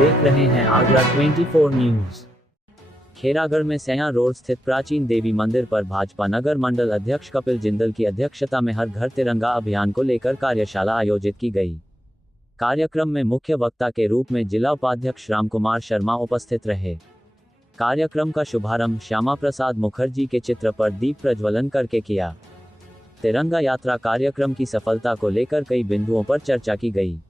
देख रहे हैं आगरा 24 न्यूज। खेरागढ़ में सैया रोड स्थित प्राचीन देवी मंदिर पर भाजपा नगर मंडल अध्यक्ष कपिल जिंदल की अध्यक्षता में हर घर तिरंगा अभियान को लेकर कार्यशाला आयोजित की गई। कार्यक्रम में मुख्य वक्ता के रूप में जिला उपाध्यक्ष रामकुमार शर्मा उपस्थित रहे। कार्यक्रम का शुभारंभ श्यामा प्रसाद मुखर्जी के चित्र पर दीप प्रज्वलन करके किया। तिरंगा यात्रा कार्यक्रम की सफलता को लेकर कई बिंदुओं पर चर्चा की गई।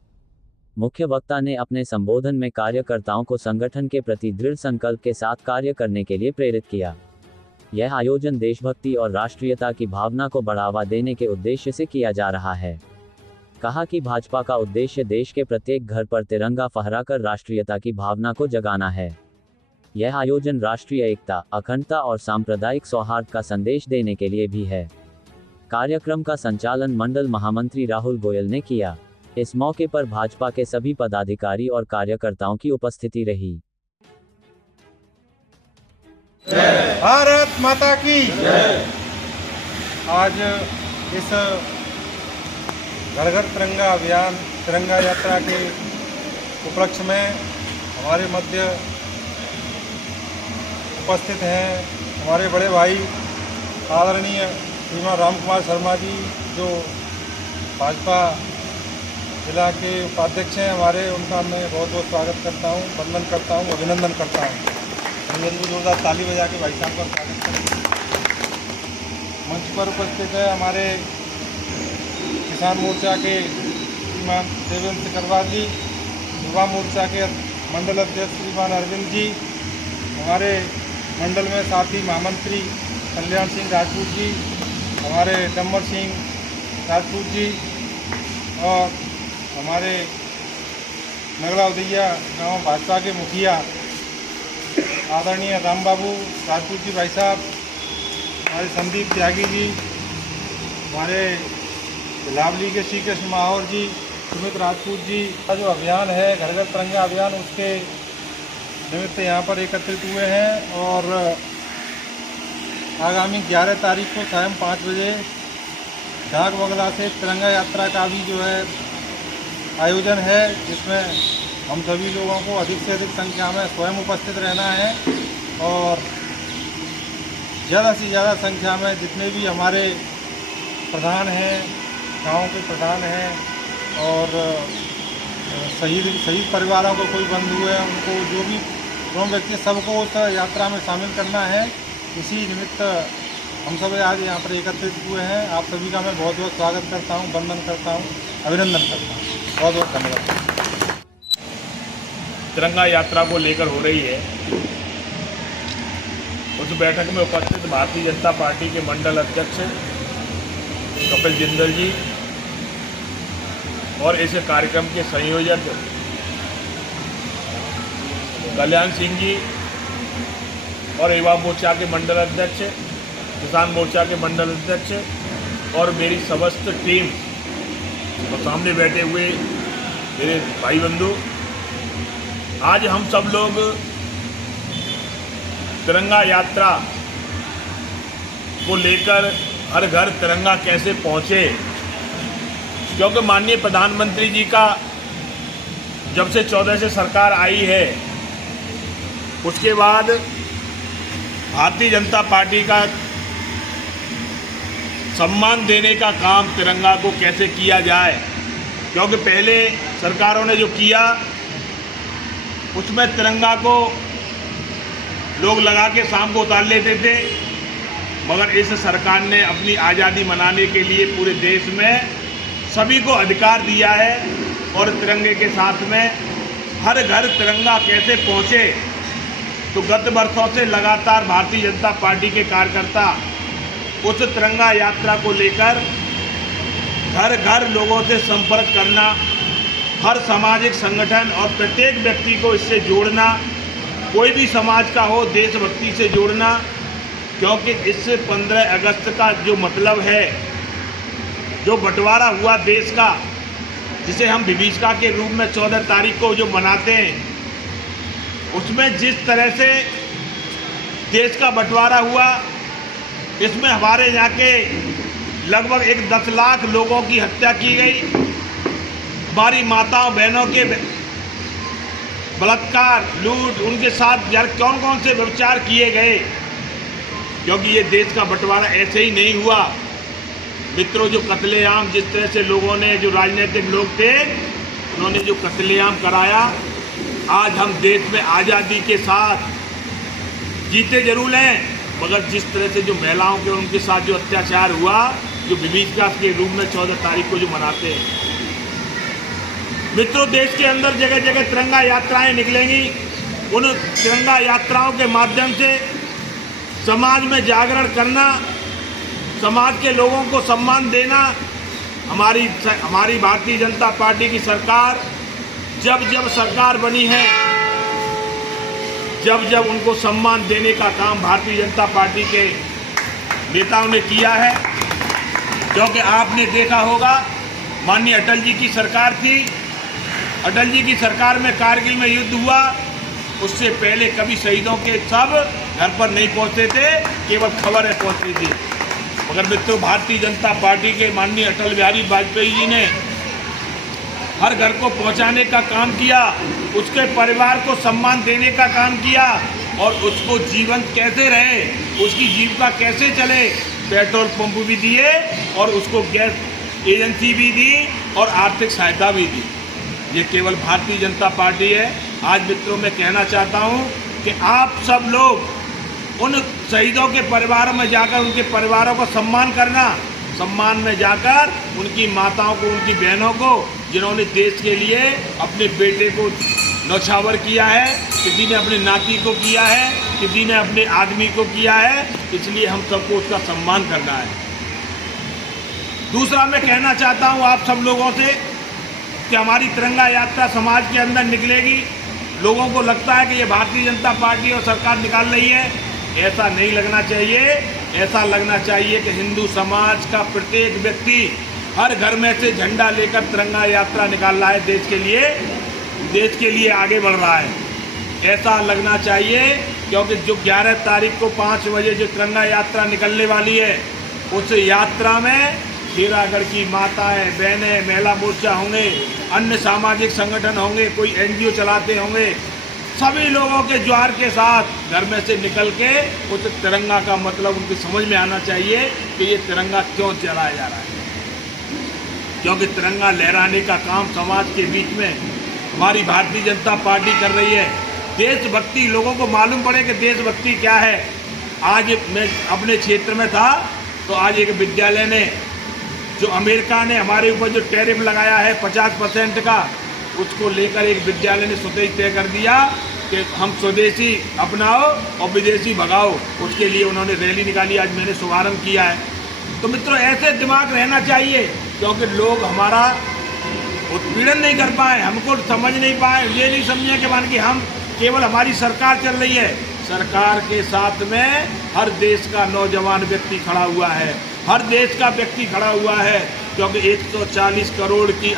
मुख्य वक्ता ने अपने संबोधन में कार्यकर्ताओं को संगठन के प्रति दृढ़ संकल्प के साथ कार्य करने के लिए प्रेरित किया। यह आयोजन देशभक्ति और राष्ट्रीयता की भावना को बढ़ावा देने के उद्देश्य से किया जा रहा है। कहा कि भाजपा का उद्देश्य देश के प्रत्येक घर पर तिरंगा फहराकर राष्ट्रीयता की भावना को जगाना है। यह आयोजन राष्ट्रीय एकता, अखंडता और सांप्रदायिक सौहार्द का संदेश देने के लिए भी है। कार्यक्रम का संचालन मंडल महामंत्री राहुल गोयल ने किया। इस मौके पर भाजपा के सभी पदाधिकारी और कार्यकर्ताओं की उपस्थिति रही। भारत माता की जय। आज इस घर घर तिरंगा अभियान तिरंगा यात्रा के उपलक्ष्य में हमारे मध्य उपस्थित हैं हमारे बड़े भाई आदरणीय श्रीमान रामकुमार शर्मा जी, जो भाजपा जिला के उपाध्यक्ष हैं हमारे। उनका मैं बहुत बहुत स्वागत करता हूं, वंदन करता हूं, अभिनंदन करता हूं। जोरदार ताली बजा के भाई साहब का स्वागत करें। मंच पर उपस्थित है हमारे किसान मोर्चा के श्रीमान देवेंद्र सिकरवार जी, युवा मोर्चा के मंडल अध्यक्ष श्रीमान अरविंद जी, हमारे मंडल में साथी महामंत्री कल्याण सिंह राजपूत जी, हमारे डम्बर सिंह राजपूत जी और हमारे नगला उदैया गांव भाजपा के मुखिया आदरणीय राम बाबू राजपूत जी भाई साहब, हमारे संदीप त्यागी जी, हमारे लावली के श्री कृष्ण माहौर जी, सुमित राजपूत जी का जो अभियान है घर घर तिरंगा अभियान, उसके निमित्त यहाँ पर एकत्रित हुए हैं। और आगामी 11 तारीख को शाम 5 बजे डाक बंगला से तिरंगा यात्रा का भी जो है आयोजन है, जिसमें हम सभी लोगों को अधिक से अधिक संख्या में स्वयं उपस्थित रहना है और ज़्यादा से ज़्यादा संख्या में जितने भी हमारे प्रधान हैं, गांव के प्रधान हैं और शहीद परिवारों को कोई बंधु है, उनको जो भी प्रमुख व्यक्ति सबको उस यात्रा में शामिल करना है। इसी निमित्त हम सब आज यहाँ पर एकत्रित हुए हैं। आप सभी का मैं बहुत बहुत स्वागत करता हूँ, वंदन करता हूँ, अभिनंदन करता हूँ। बहुत बहुत धन्यवाद। तिरंगा यात्रा को लेकर हो रही है, उस बैठक में उपस्थित भारतीय जनता पार्टी के मंडल अध्यक्ष कपिल जिंदल जी और इस कार्यक्रम के संयोजक कल्याण सिंह जी और युवा मोर्चा के मंडल अध्यक्ष, किसान मोर्चा के मंडल अध्यक्ष और मेरी समस्त टीम और सामने बैठे हुए मेरे भाई बंधु, आज हम सब लोग तिरंगा यात्रा को लेकर हर घर तिरंगा कैसे पहुँचे, क्योंकि माननीय प्रधानमंत्री जी का जब से 14 से सरकार आई है, उसके बाद भारतीय जनता पार्टी का सम्मान देने का काम तिरंगा को कैसे किया जाए, क्योंकि पहले सरकारों ने जो किया उसमें तिरंगा को लोग लगा के शाम को उतार लेते थे, मगर इस सरकार ने अपनी आज़ादी मनाने के लिए पूरे देश में सभी को अधिकार दिया है और तिरंगे के साथ में हर घर तिरंगा कैसे पहुँचे। तो गत वर्षों से लगातार भारतीय जनता पार्टी के कार्यकर्ता उस तिरंगा यात्रा को लेकर घर घर लोगों से संपर्क करना, हर सामाजिक संगठन और प्रत्येक व्यक्ति को इससे जोड़ना, कोई भी समाज का हो, देशभक्ति से जोड़ना, क्योंकि इससे 15 अगस्त का जो मतलब है, जो बंटवारा हुआ देश का, जिसे हम विभीषिका के रूप में 14 तारीख को जो मनाते हैं, उसमें जिस तरह से देश का बंटवारा हुआ, इसमें हमारे यहाँ के लगभग 10 लाख लोगों की हत्या की गई, हमारी माताओं बहनों के बलात्कार, लूट, उनके साथ यार कौन कौन से व्यभिचार किए गए, क्योंकि ये देश का बंटवारा ऐसे ही नहीं हुआ। मित्रों, जो कत्लेआम जिस तरह से लोगों ने, जो राजनीतिक लोग थे, उन्होंने जो कत्लेआम कराया, आज हम देश में आज़ादी के साथ जीते जरूर हैं, मगर जिस तरह से जो महिलाओं के उनके साथ जो अत्याचार हुआ, जो विभीषिका के रूप में 14 तारीख को जो मनाते हैं। मित्रों, देश के अंदर जगह जगह तिरंगा यात्राएं निकलेंगी। उन तिरंगा यात्राओं के माध्यम से समाज में जागरण करना, समाज के लोगों को सम्मान देना। हमारी भारतीय जनता पार्टी की सरकार जब सरकार बनी है, जब उनको सम्मान देने का काम भारतीय जनता पार्टी के नेताओं ने किया है। क्योंकि आपने देखा होगा, माननीय अटल जी की सरकार थी, अटल जी की सरकार में कारगिल में युद्ध हुआ, उससे पहले कभी शहीदों के सब घर पर नहीं पहुंचते थे, केवल खबरें पहुंचती थी। मगर मित्रों, भारतीय जनता पार्टी के माननीय अटल बिहारी वाजपेयी जी ने हर घर को पहुंचाने का काम किया, उसके परिवार को सम्मान देने का काम किया, और उसको जीवन कैसे रहे, उसकी जीविका कैसे चले, पेट्रोल पंप भी दिए और उसको गैस एजेंसी भी दी और आर्थिक सहायता भी दी। ये केवल भारतीय जनता पार्टी है। आज मित्रों, मैं कहना चाहता हूँ कि आप सब लोग उन शहीदों के परिवारों में जाकर उनके परिवारों को सम्मान करना, सम्मान में जाकर उनकी माताओं को, उनकी बहनों को, जिन्होंने देश के लिए अपने बेटे को नौछावर किया है, किसी ने अपने नाती को किया है, किसी ने अपने आदमी को किया है, इसलिए हम सबको उसका सम्मान करना है। दूसरा, मैं कहना चाहता हूँ आप सब लोगों से कि हमारी तिरंगा यात्रा समाज के अंदर निकलेगी। लोगों को लगता है कि ये भारतीय जनता पार्टी और सरकार निकाल रही है, ऐसा नहीं लगना चाहिए। ऐसा लगना चाहिए कि हिंदू समाज का प्रत्येक व्यक्ति हर घर में से झंडा लेकर तिरंगा यात्रा निकाल रहा है, देश के लिए आगे बढ़ रहा है, ऐसा लगना चाहिए। क्योंकि जो 11 तारीख को 5 बजे जो तिरंगा यात्रा निकलने वाली है, उस यात्रा में खेरागढ़ की माताएं, बहनें, महिला मोर्चा होंगे, अन्य सामाजिक संगठन होंगे, कोई NGO चलाते होंगे, सभी लोगों के ज्वार के साथ घर में से निकल के उस तिरंगा का मतलब उनकी समझ में आना चाहिए कि ये तिरंगा क्यों चलाया जा रहा है। क्योंकि तिरंगा लहराने का काम समाज के बीच में हमारी भारतीय जनता पार्टी कर रही है। देशभक्ति, लोगों को मालूम पड़े कि देशभक्ति क्या है। आज मैं अपने क्षेत्र में था, तो आज एक विद्यालय ने, जो अमेरिका ने हमारे ऊपर जो टैरिफ लगाया है 50% का, उसको लेकर एक विद्यालय ने स्वतः तय कर दिया कि हम स्वदेशी अपनाओ और विदेशी भगाओ। उसके लिए उन्होंने रैली निकाली, आज मैंने शुभारंभ किया है। तो मित्रों, ऐसे दिमाग रहना चाहिए, क्योंकि लोग हमारा उत्पीड़न नहीं कर पाए, हमको समझ नहीं पाए, ये नहीं समझे कि मान कि हम केवल हमारी सरकार चल रही है। सरकार के साथ में हर देश का नौजवान व्यक्ति खड़ा हुआ है, हर देश का व्यक्ति खड़ा हुआ है, क्योंकि 140 करोड़ की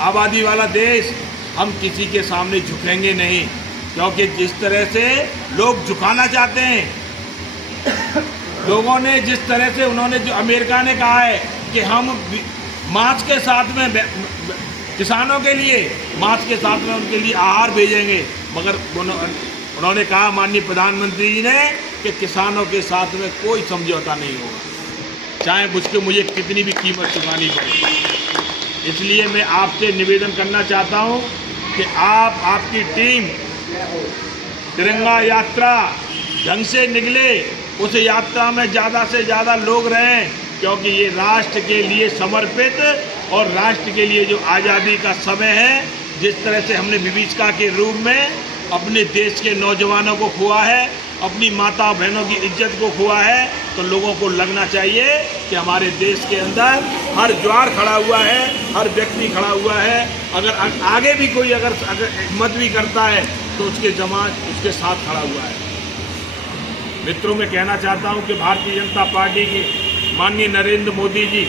आबादी वाला देश, हम किसी के सामने झुकेंगे नहीं। क्योंकि जिस तरह से लोग झुकाना चाहते हैं, लोगों ने जिस तरह से, उन्होंने जो अमेरिका ने कहा है कि हम मार्च के साथ में किसानों के लिए, मार्च के साथ में उनके लिए आहार भेजेंगे, मगर उन्होंने कहा माननीय प्रधानमंत्री जी ने कि किसानों के साथ में कोई समझौता नहीं होगा, चाहे मुझे कितनी भी कीमत चुकानी पड़े। इसलिए मैं आपसे निवेदन करना चाहता हूं कि आपकी टीम तिरंगा यात्रा ढंग से निकले, उस यात्रा में ज़्यादा से ज़्यादा लोग रहें, क्योंकि ये राष्ट्र के लिए समर्पित और राष्ट्र के लिए जो आज़ादी का समय है, जिस तरह से हमने विभीषिका के रूप में अपने देश के नौजवानों को खोआ है, अपनी माता बहनों की इज्जत को खोआ है, तो लोगों को लगना चाहिए कि हमारे देश के अंदर हर ज्वार खड़ा हुआ है, हर व्यक्ति खड़ा हुआ है। अगर आगे भी कोई अगर हिम्मत भी करता है तो उसके जमात उसके साथ खड़ा हुआ है। मित्रों, मैं कहना चाहता हूं कि भारतीय जनता पार्टी के माननीय नरेंद्र मोदी जी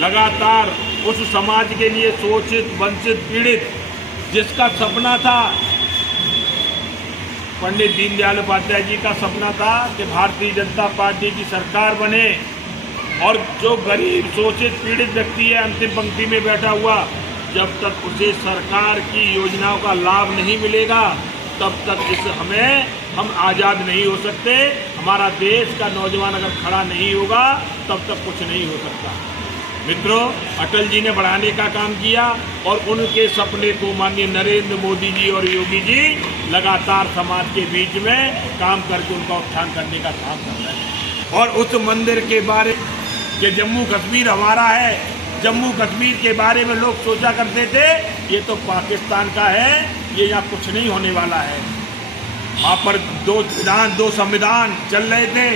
लगातार उस समाज के लिए शोषित, वंचित, पीड़ित, जिसका सपना था, पंडित दीनदयाल उपाध्याय जी का सपना था कि भारतीय जनता पार्टी की सरकार बने और जो गरीब, शोषित, पीड़ित व्यक्ति है अंतिम पंक्ति में बैठा हुआ, जब तक उसे सरकार की योजनाओं का लाभ नहीं मिलेगा तब तक हम आज़ाद नहीं हो सकते। हमारा देश का नौजवान अगर खड़ा नहीं होगा तब तक कुछ नहीं हो सकता। मित्रों, अटल जी ने बढ़ाने का काम किया और उनके सपने को माननीय नरेंद्र मोदी जी और योगी जी लगातार समाज के बीच में काम करके उनका उत्थान करने का काम कर रहे हैं। और उस मंदिर के बारे कि जम्मू कश्मीर हमारा है, जम्मू कश्मीर के बारे में लोग सोचा करते थे ये तो पाकिस्तान का है, ये यहाँ कुछ नहीं होने वाला है। वहाँ पर दो संविधान चल रहे थे,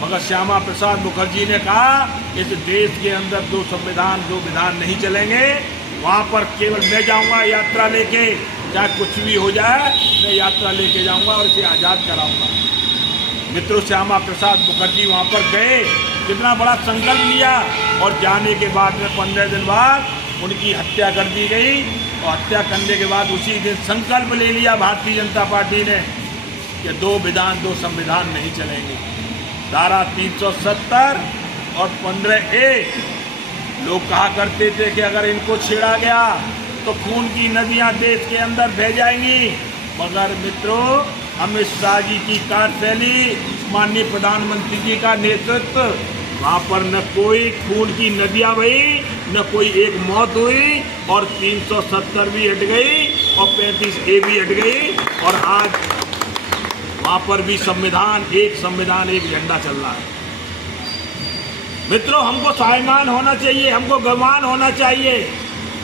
मगर श्यामा प्रसाद मुखर्जी ने कहा इस देश के अंदर दो विधान नहीं चलेंगे। वहाँ पर केवल मैं जाऊँगा यात्रा लेके, चाहे कुछ भी हो जाए मैं यात्रा लेके जाऊँगा और इसे आज़ाद कराऊँगा। मित्रों, श्यामा प्रसाद मुखर्जी वहाँ पर गए, कितना बड़ा संकल्प लिया और जाने के बाद में 15 दिन बाद उनकी हत्या कर दी गई। और हत्या करने के बाद उसी दिन संकल्प ले लिया भारतीय जनता पार्टी ने कि दो संविधान नहीं चलेंगे। धारा 370 और 15A लोग कहा करते थे कि अगर इनको छेड़ा गया तो खून की नदियां देश के अंदर बह जाएंगी। मगर मित्रों, अमित शाह जी की कार्यशैली, माननीय प्रधानमंत्री जी का नेतृत्व, वहाँ पर न कोई खून की नदियाँ बही, न कोई एक मौत हुई और 370 भी हट गई और 35A भी हट गई। और आज वहाँ पर भी संविधान एक झंडा चल रहा है। मित्रों, हमको स्वाभिमान होना चाहिए, हमको गर्वान होना चाहिए,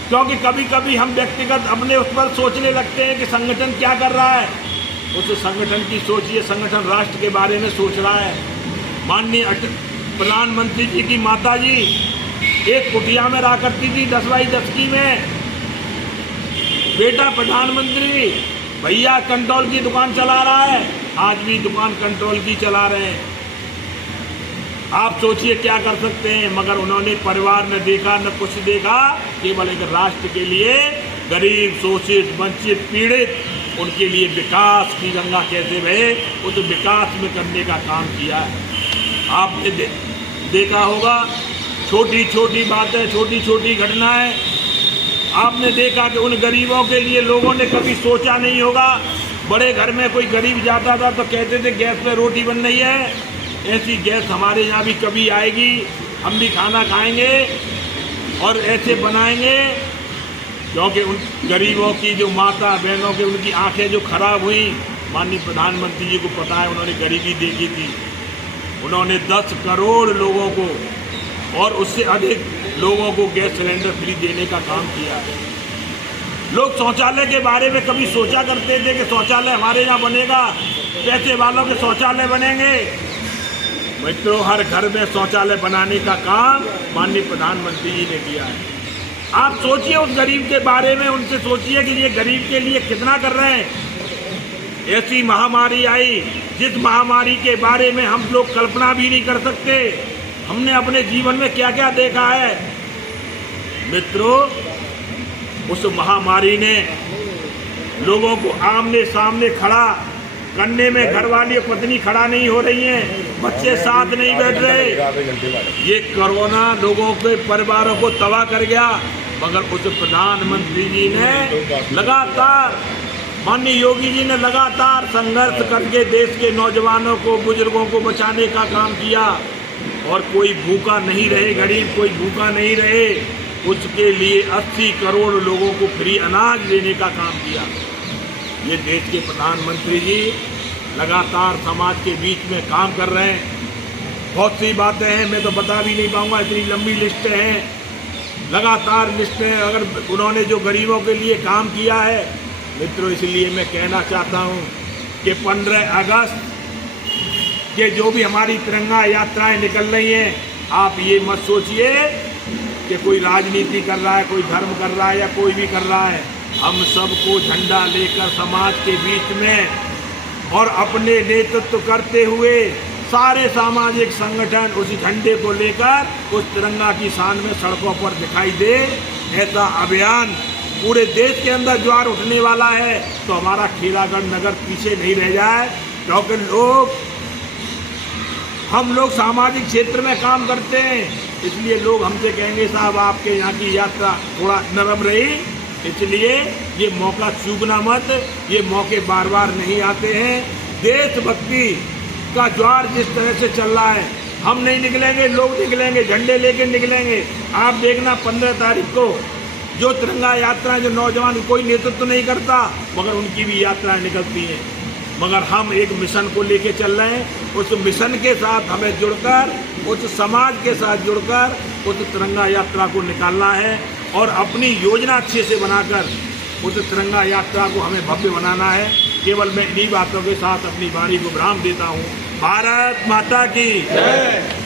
क्योंकि कभी कभी हम व्यक्तिगत अपने उस पर सोचने लगते हैं कि संगठन क्या कर रहा है। उस संगठन की सोचिए, संगठन राष्ट्र के बारे में सोच रहा है। माननीय प्रधानमंत्री जी की माता जी एक कुटिया में रहा करती थी 10x10 की में। बेटा प्रधानमंत्री भैया कंट्रोल की दुकान चला रहा है, आज भी दुकान कंट्रोल की चला रहे हैं। आप सोचिए क्या कर सकते हैं। मगर उन्होंने परिवार न देखा, न कुछ देखा, केवल एक राष्ट्र के लिए गरीब, शोषित, वंचित, पीड़ित, उनके लिए विकास की गंगा कैसे बहे उस विकास में करने का काम किया है। आपने देखा होगा छोटी छोटी बातें, छोटी छोटी घटनाएं। आपने देखा कि उन गरीबों के लिए लोगों ने कभी सोचा नहीं होगा। बड़े घर में कोई गरीब जाता था तो कहते थे गैस पे रोटी बन रही है, ऐसी गैस हमारे यहाँ भी कभी आएगी, हम भी खाना खाएंगे और ऐसे बनाएंगे। क्योंकि उन गरीबों की जो माता बहनों के उनकी आंखें जो खराब हुई, माननीय प्रधानमंत्री जी को पता है, उन्होंने गरीबी देखी थी। उन्होंने 10 करोड़ लोगों को और उससे अधिक लोगों को गैस सिलेंडर फ्री देने का काम किया है। लोग शौचालय के बारे में कभी सोचा करते थे कि शौचालय हमारे यहाँ बनेगा, पैसे वालों के शौचालय बनेंगे। मित्रों, हर घर में शौचालय बनाने का काम माननीय प्रधानमंत्री जी ने किया है। आप सोचिए उस गरीब के बारे में, उनसे सोचिए कि ये गरीब के लिए कितना कर रहे हैं। ऐसी महामारी आई जिस महामारी के बारे में हम लोग कल्पना भी नहीं कर सकते। हमने अपने जीवन में क्या क्या देखा है। मित्रों, उस महामारी ने लोगों को आमने सामने खड़ा करने में घर वाली पत्नी खड़ा नहीं हो रही हैं, बच्चे साथ नहीं बैठ रहे। ये कोरोना लोगों के परिवारों को तबाह कर गया। मगर उस प्रधानमंत्री जी ने लगातार, माननीय योगी जी ने लगातार संघर्ष करके देश के नौजवानों को, बुजुर्गों को बचाने का काम किया। और कोई भूखा नहीं रहे, गरीब कोई भूखा नहीं रहे, उसके लिए 80 करोड़ लोगों को फ्री अनाज देने का काम किया। ये देश के प्रधानमंत्री जी लगातार समाज के बीच में काम कर रहे हैं। बहुत सी बातें हैं, मैं तो बता भी नहीं पाऊंगा, इतनी लंबी लिस्टें हैं, लगातार लिस्टें। अगर उन्होंने जो गरीबों के लिए काम किया है मित्रों, इसलिए मैं कहना चाहता हूं कि 15 अगस्त के जो भी हमारी तिरंगा यात्राएं निकल रही हैं, आप ये मत सोचिए कि कोई राजनीति कर रहा है, कोई धर्म कर रहा है या कोई भी कर रहा है। हम सबको झंडा लेकर समाज के बीच में और अपने नेतृत्व करते हुए सारे सामाजिक संगठन उस झंडे को लेकर उस तिरंगा की शान में सड़कों पर दिखाई दे, ऐसा अभियान पूरे देश के अंदर ज्वार उठने वाला है। तो हमारा खेलागढ़ नगर पीछे नहीं रह जाए, क्योंकि हम लोग सामाजिक क्षेत्र में काम करते हैं, इसलिए लोग हमसे कहेंगे साहब आपके यहाँ की यात्रा थोड़ा नरम रही, इसलिए ये मौका चूकना मत, ये मौके बार बार नहीं आते हैं। देशभक्ति का ज्वार जिस तरह से चल रहा है, हम नहीं निकलेंगे, लोग निकलेंगे, झंडे लेके निकलेंगे। आप देखना 15 तारीख को जो तिरंगा यात्रा, जो नौजवान कोई नेतृत्व नहीं करता मगर उनकी भी यात्राएं निकलती हैं, मगर हम एक मिशन को लेके चल रहे हैं। उस मिशन के साथ हमें जुड़कर, उस समाज के साथ जुड़कर उस तिरंगा यात्रा को निकालना है और अपनी योजना अच्छे से बनाकर उस तिरंगा यात्रा को हमें भव्य बनाना है। केवल मैं इन्हीं बातों के साथ अपनी वाणी को विराम देता हूँ। भारत माता की जय।